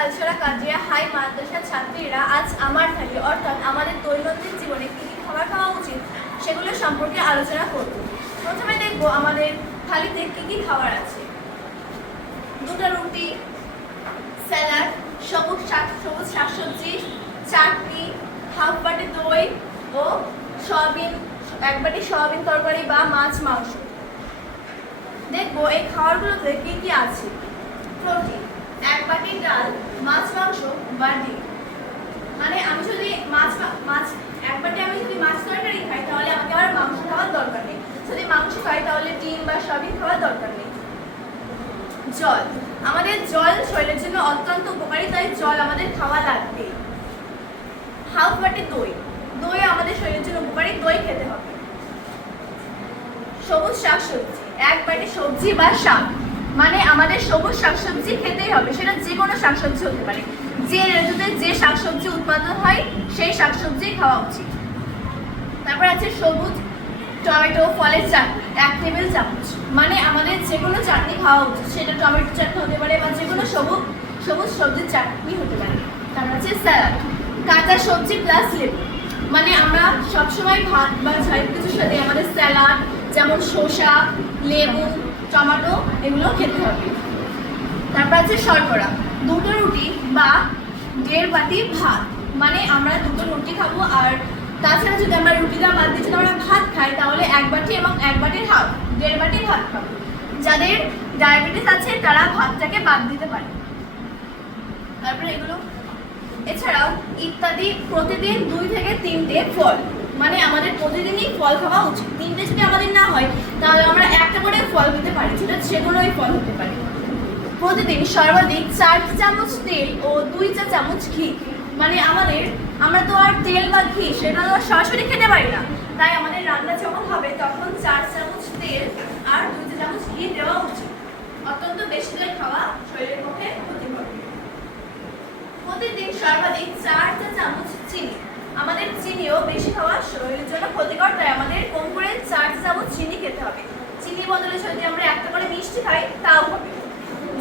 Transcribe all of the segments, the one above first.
আলোচনা কাজিয়া, হাই মাদ্রাসার ছাত্রীরা আজ আমার থাকি অর্থাৎ আমাদের দৈনন্দিন জীবনে কী কী খাবার খাওয়া উচিত সেগুলো সম্পর্কে আলোচনা করব। প্রথমে দেখব আমাদের থালিতে কী কী খাবার আছে। দুটো রুটি, স্যালাড, সবুজ শাক, সবুজ শাকসবজি, চাটনি, হাফ বাটি দই ও সয়াবিন, এক বাটি সয়াবিন তরকারি বা মাছ মাংস। দেখব এই খাবারগুলোতে কি কি আছে। প্রোটিন। এক বাটি ডাল, মাছ, মাংস বা মানে আমি যদি মাছ মাছ, এক বাটি আমি যদি মাছ তরকারি খাই, তাহলে আমাকে আর মাংস খাওয়ার দরকার নেই। যদি মাংস খাই, তাহলে ডিম বা সয়াবিন খাওয়ার দরকার নেই। জল। আমাদের জল শরীরের জন্য অত্যন্ত উপকারী, তাই জল আমাদের খাওয়া লাগবে। হাফ বাটি দই। দই আমাদের শরীরের জন্য উপকারী, দই খেতে হবে। সবুজ শাকসবজি। এক বাটি সবজি বা শাক। মানে আমাদের সবুজ শাকসবজি খেতেই হবে, সেটা যে কোনো শাকসবজি হতে পারে। যে ঋতুতে যে শাকসবজি উৎপাদন হয়, সেই শাকসবজি খাওয়া উচিত। তারপর আছে সবুজ টমেটো, ফলের চাটনি, এক টেবিল চামচ। মানে আমাদের যে কোনো চাটনি খাওয়া উচিত, সেটা টমেটো চাটনি হতে পারে বা যে কোনো সবুজ সবুজ সবজির চাটনি হতে পারে। তারপর আছে স্যালাড, কাঁচা সবজি প্লাস লেবু। মানে আমরা সবসময় ভাত বা ঝাল কিছুর সাথে আমাদের স্যালাড, যেমন শসা, লেবু টমেটো, এগুলো খেতে হবে। তারপর আছে শর্করা। দুটো রুটি বা দেড় বাটি ভাত। মানে আমরা দুটো রুটি খাব আর তাছাড়া যদি আমরা রুটিটা বাদ যদি আমরা ভাত খাই, তাহলে এক বাটি এবং এক বাটির হাফ দেড় বাটি ভাত খাব। যাদের ডায়াবেটিস আছে, তারা ভাতটাকে বাদ দিতে পারে। তারপরে এগুলো। এছাড়াও ইত্যাদি প্রতিদিন দুই থেকে তিনটে ফল। মানে আমাদের প্রতিদিনই ফল খাওয়া উচিত। তিনটে যদি আমাদের না হয়, তাহলে আমরা একটা করে ফল খেতে পারি সেটা কোনোই ফল হতে পারে। প্রতিদিন সর্বাধিক চার চামচ তেল ও দুই চা চামচ ঘি। মানে আমাদের, আমরা তো আর তেল বা ঘি সেটা তো সরাসরি খেতে পারি না। তাই আমাদের রান্না যখন হবে, তখন চার চামচ তেল আর দুই চা চামচ ঘি দেওয়া উচিত। অত্যন্ত বেশি তেল খাওয়া শরীরের পক্ষে ক্ষতিকর। প্রতিদিন সর্বাধিক চার চা চামচ আমাদের চিনিও বেশি খাওয়া শরীরের জন্য ক্ষতিকর, তাই আমাদের কম করে চার চামচ চিনি খেতে হবে। চিনি বদলে যদি আমরা একটা করে মিষ্টি খাই, তাও হবে।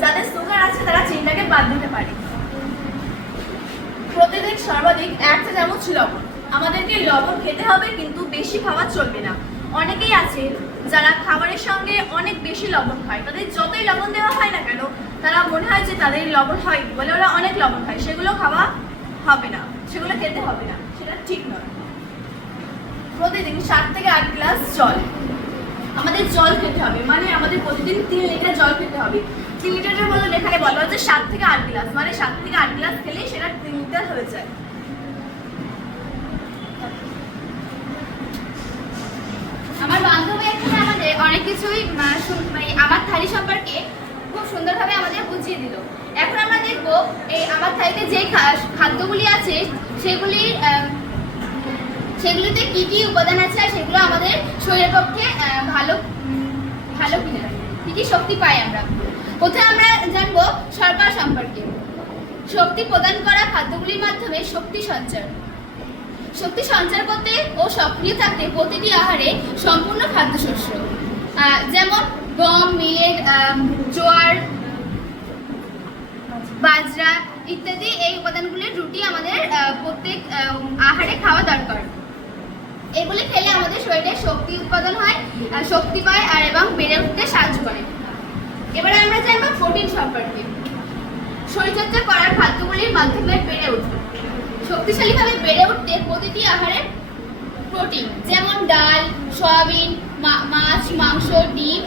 যাদের সুগার আছে, তারা চিনিটাকে বাদ দিতে পারে। প্রতিদিন সর্বাধিক এক চা চামচ লবণ। আমাদেরকে লবণ খেতে হবে, কিন্তু বেশি খাওয়া চলবে না। অনেকেই আছে যারা খাবারের সঙ্গে অনেক বেশি লবণ খায়। তাদের যতই লবণ দেওয়া হয় না কেন, তারা মনে হয় যে তাদের লবণ হয় বলে ওরা অনেক লবণ খায়। সেগুলো খাওয়া হবে না। সেগুলো খেতে হবে না। প্রতিদিন সাত থেকে আট গ্লাস জল। আমাদের জল খেতে হবে মানে আমাদের প্রতিদিন তিন লিটার জল খেতে হবে। তিন লিটারের বদলে এখানে বলা হচ্ছে সাত থেকে আট গ্লাস মানে সাত থেকে আট গ্লাস খেলেই সেটা তিন লিটার হয়ে যায়। আমার বান্ধবী এখানে আমাদের অনেক কিছুই মানে আমার থালি সম্পর্কে খুব সুন্দরভাবে আমাদের বুঝিয়ে দিল। এখন আমরা দেখব এই আমার থালিতে যে খাদ্যগুলি আছে সেগুলি আহ, সেগুলিতে কি কি উপাদান আছে আর সেগুলো আমাদের শরীরের পক্ষে ভালো ভালো কিনা, কি কি শক্তি পাই আমরা। প্রথমে আমরা জানব? শর্করা সম্পর্কে। শক্তি প্রদান করা খাদ্যগুলির মাধ্যমে শক্তি সঞ্চার। শক্তি সঞ্চার করতে ও সক্রিয় থাকতে প্রতিটি আহারে সম্পূর্ণ খাদ্যশস্য। যেমন গম মিলেট জোয়ার, বাজরা ইত্যাদি এই উপাদানগুলির রুটি আমাদের প্রত্যেক আহারে খাওয়া দরকার। এগুলি খেলে আমাদের শরীরে শক্তি উৎপাদন হয় শক্তি পায় আর এবং বেড়ে উঠতে সাহায্য করে। এবারে আমরা জানব প্রোটিন সম্পর্কে। শরীরচর্চা করার খাদ্যগুলির মাধ্যমে বেড়ে উঠবে শক্তিশালীভাবে বেড়ে উঠতে প্রতিটি আহারে প্রোটিন, যেমন ডাল, সয়াবিন মাছ, মাংস, ডিম